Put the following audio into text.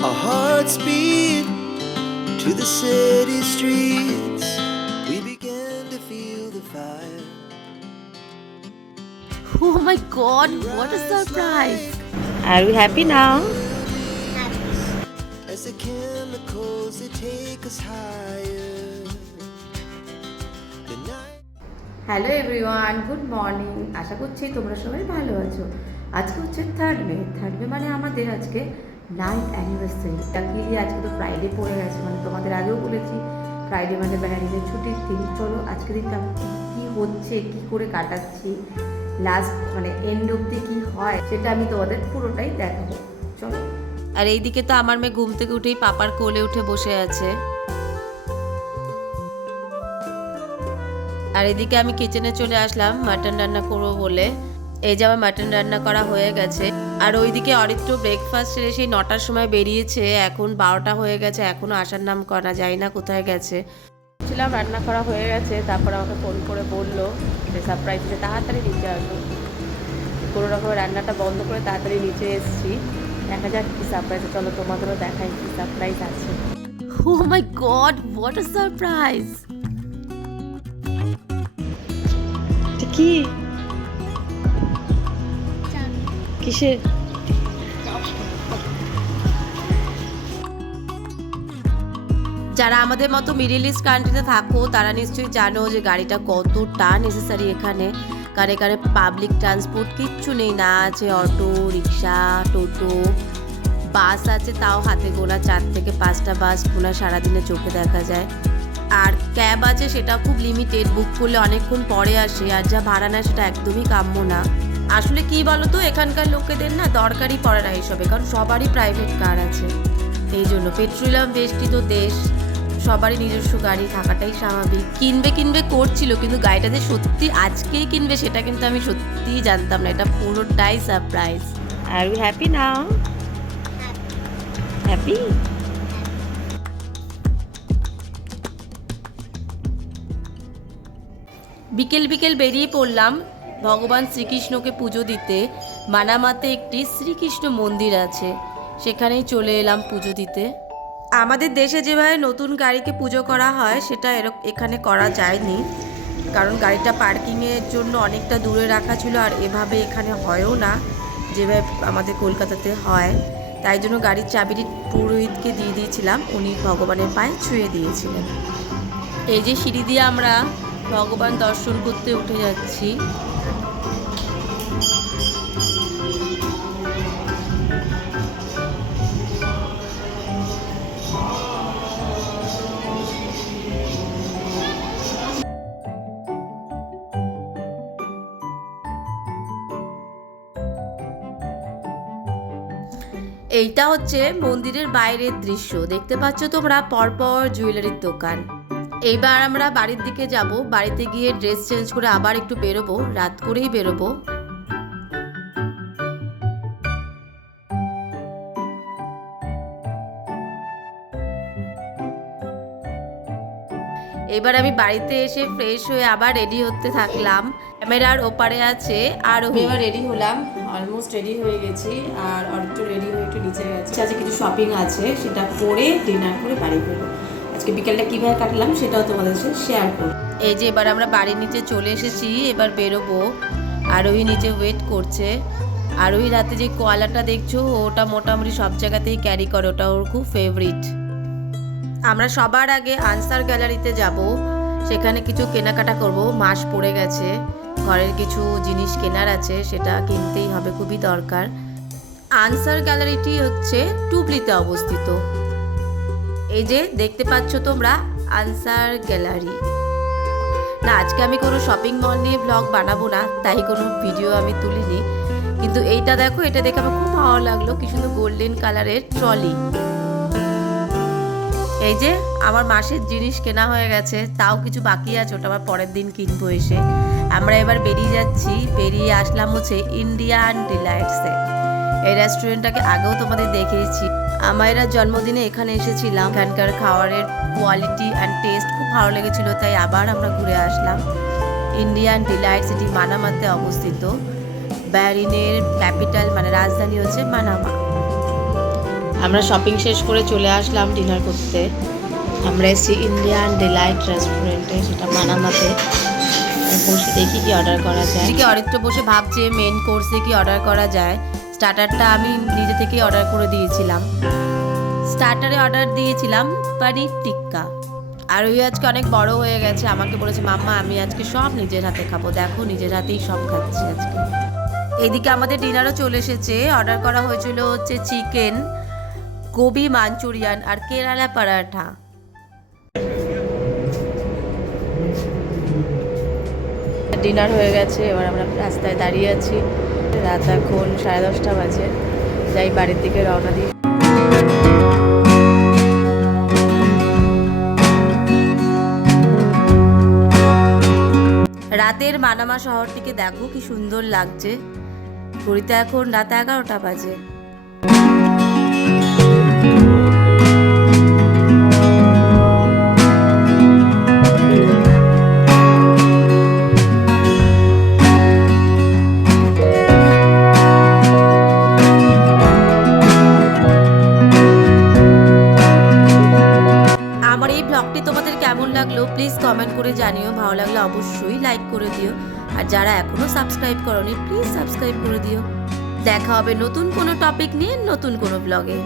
Our hearts beat to the city streets. We began to feel the fire. Oh my god, what a surprise! Are you happy now? As the chemicals they take us higher. The night. Hello everyone, good morning. আশা করছি তোমরা সবাই ভালো আছো। আজকে হচ্ছে third মে মানে আমাদের আজকে 9th অ্যানিভার্সারি। লাকিলি আজকে তো ফ্রাইডে পড়ে গেছে, মানে তোমাদের আগেও বলেছি ফ্রাইডে মানে ব্যানারিদের ছুটির দিন। চলো আজকে দিনটা কী হচ্ছে, কী করে কাটাচ্ছি, লাস্ট মানে এন্ড অবধি কী হয় সেটা আমি তোমাদের পুরোটাই দেখাবো। চলো। আর এইদিকে তো আমার মেয়ে ঘুম থেকে উঠেই পাপার কোলে উঠে বসে আছে। আর এদিকে আমি কিচেনে চলে আসলাম মাটন রান্না করবো বলে। এই যে আমার মাটন রান্না করা হয়ে গেছে। আর ওইদিকে অরিত্র ব্রেকফাস্ট সেরে সেই 9টার সময় বেরিয়েছে, এখন 12টা হয়ে গেছে, এখনো আসার নাম করা যায় না কোথায় গেছে। ছিলাম রান্না করা হয়ে গেছে, তারপর আমাকে ফোন করে বললো যে সারপ্রাইজ যে তাড়াতাড়ি নিচে আসো। কোনো রকমের রান্নাটা বন্ধ করে তাড়াতাড়ি নিচে এসেছি। দেখা যাক কি সারপ্রাইজ। চলো তোমাদেরও দেখাই কি সারপ্রাইজ আছে। Oh my god, what a surprise! কি কিসের? যারা আমাদের মতো মিডল ইস্ট কান্ট্রিতে থাকো তারা নিশ্চয়ই জানো যে গাড়িটা কতটা নেসেসারি এখানে। কারণ এখানে পাবলিক ট্রান্সপোর্ট কিচ্ছু নেই, না আছে অটো, রিক্সা, টোটো, বাস আছে তাও হাতে গোনা 4 থেকে 5টা বাস গোনা সারাদিনে চোখে দেখা যায়। আর ক্যাব আছে, সেটা খুব লিমিটেড, বুক করলে অনেকক্ষণ পরে আসে। আর যা ভাড়া নেয় সেটা একদমই কাম্য না। আসলে কি বলতো, এখানকার লোকেদের না দরকারই পড়ে না এইসবে, কারণ সবারই প্রাইভেট কার আছে। এই জন্য পেট্রোলিয়াম বেষ্টিত দেশ, সবারই নিজস্ব গাড়ি থাকাটাই স্বাভাবিক। কিনবে করছিল, কিন্তু গাড়িটা যে সত্যি আজকেই কিনবে সেটা কিন্তু আমি সত্যিই জানতাম না। এটা পুরোটাই surprise. Are you happy now? Happy? বিকেল বেরিয়ে পড়লাম ভগবান শ্রীকৃষ্ণকে পুজো দিতে। মানামাতে একটি শ্রীকৃষ্ণ মন্দির আছে, সেখানেই চলে এলাম পুজো দিতে। আমাদের দেশে যেভাবে নতুন গাড়িকে পুজো করা হয় সেটা এখানে করা যায়নি, কারণ গাড়িটা পার্কিংয়ের জন্য অনেকটা দূরে রাখা ছিল। আর এভাবে এখানে হয়ও না যেভাবে আমাদের কলকাতাতে হয়। তাই জন্য গাড়ির চাবিটি পুরোহিতকে দিয়ে দিয়েছিলাম, উনি ভগবানের পায়ে ছুঁয়ে দিয়েছিলেন। এই যে সিঁড়ি দিয়ে আমরা ভগবান দর্শন করতে উঠে যাচ্ছি। এইটা হচ্ছে মন্দিরের বাইরের দৃশ্য। দেখতে পাচ্ছ তোমরা পরপর জুয়েলারির দোকান। এইবার আমরা বাড়ির দিকে যাব। বাড়িতে গিয়ে ড্রেস চেঞ্জ করে আবার একটু বেরোবো, রাত করেই বেরোবো। এবার আমি বাড়িতে এসে ফ্রেশ হয়ে আবার রেডি হতে থাকলাম। ক্যামেরার ওপারে আছে আর আমি এবার রেডি হলাম, অলমোস্ট রেডি হয়ে গেছি। আর একটু রেডি হয়ে একটু নিচে গেছি, আজকে কিছু শপিং আছে, সেটা করে ডিনার করে বাড়ি ফেরবো। আজকে বিকেলটা কীভাবে কাটলাম সেটাও তোমাদের সাথে শেয়ার করব। এই যে এবার আমরা বাড়ির নিচে চলে এসেছি, এবার বেরোবো। আরোহী নিচে ওয়েট করছে। আরোহী রাতে যে কোয়ালাটা দেখছো ওটা মোটামুটি সব জায়গাতেই ক্যারি করে, ওটা ওর খুব ফেভারিট। আমরা সবার আগে আনসার গ্যালারিতে যাব, সেখানে কিছু কেনাকাটা করব। মাস পড়ে গেছে, ঘরের কিছু জিনিস কেনার আছে, সেটা কিনতেই হবে, খুবই দরকার। আনসার গ্যালারিটি হচ্ছে টুবলিতে অবস্থিত। এই যে দেখতে পাচ্ছ তোমরা আনসার গ্যালারি। না, আজকে আমি কোনো শপিং মল নিয়ে ব্লগ বানাবো না, তাই কোনো ভিডিও আমি তুলিনি। কিন্তু এইটা দেখো, এটা দেখে আমার খুব ভালো লাগলো, কি সুন্দর গোল্ডেন কালারের ট্রলি। এই যে আমার মাসের জিনিস কেনা হয়ে গেছে, তাও কিছু বাকি আছে, ওটা আবার পরের দিন কিনবো এসে। আমরা এবার বেরিয়ে যাচ্ছি। বেরিয়ে আসলাম হচ্ছে ইন্ডিয়ান ডিলাইটসে। এই রেস্টুরেন্টটাকে আগেও তোমাদের দেখিয়েছি। আমার জন্মদিনে এখানে এসেছিলাম, এখানকার খাবারের কোয়ালিটি অ্যান্ড টেস্ট খুব ভালো লেগেছিল, তাই আবার আমরা ঘুরে আসলাম। ইন্ডিয়ান ডিলাইটস এটি মানামাতে অবস্থিত। বাহরিনের ক্যাপিটাল মানে রাজধানী হচ্ছে মানামা। আমরা শপিং শেষ করে চলে আসলাম ডিনার করতে। আমরা এসেছি ইন্ডিয়ান ডিলাইট রেস্টুরেন্টে, সেটা মানামাতে। বসে দেখি কি অর্ডার করা যায়। এদিকে অরিত্র বসে ভাবছে মেন কোর্সে কি অর্ডার করা যায়। স্টার্টারটা আমি নিজে থেকেই অর্ডার করে দিয়েছিলাম। স্টার্টারে অর্ডার দিয়েছিলাম পনির টিক্কা। আর ওই আজকে অনেক বড় হয়ে গেছে, আমাকে বলেছে মাম্মা আমি আজকে সব নিজের হাতে খাবো। দেখো নিজের হাতেই সব খাচ্ছি আজকে। এইদিকে আমাদের ডিনারও চলে এসেছে। অর্ডার করা হয়েছিল হচ্ছে চিকেন, গোবি মাঞ্চুরিয়ান আর কেরালা পরাঠা। ডিনার হয়ে গেছে, এবার আমরা রাস্তায় দাঁড়িয়ে আছি। রাত এখন 10:30 বাজে। যাই বাড়ির দিকে রওনা দিই। রাতের মানামা শহরটিকে দেখো কি সুন্দর লাগছে। ঘড়িতে এখন রাত 11টা বাজে। আমার এই ব্লগটি তোমাদের কেমন লাগলো প্লিজ কমেন্ট করে জানিও। ভালো লাগলে অবশ্যই লাইক করে দিও। আর যারা এখনো সাবস্ক্রাইব করোনি প্লিজ সাবস্ক্রাইব করে দিও। দেখা হবে নতুন কোনো টপিক নিয়ে নতুন কোনো ব্লগে।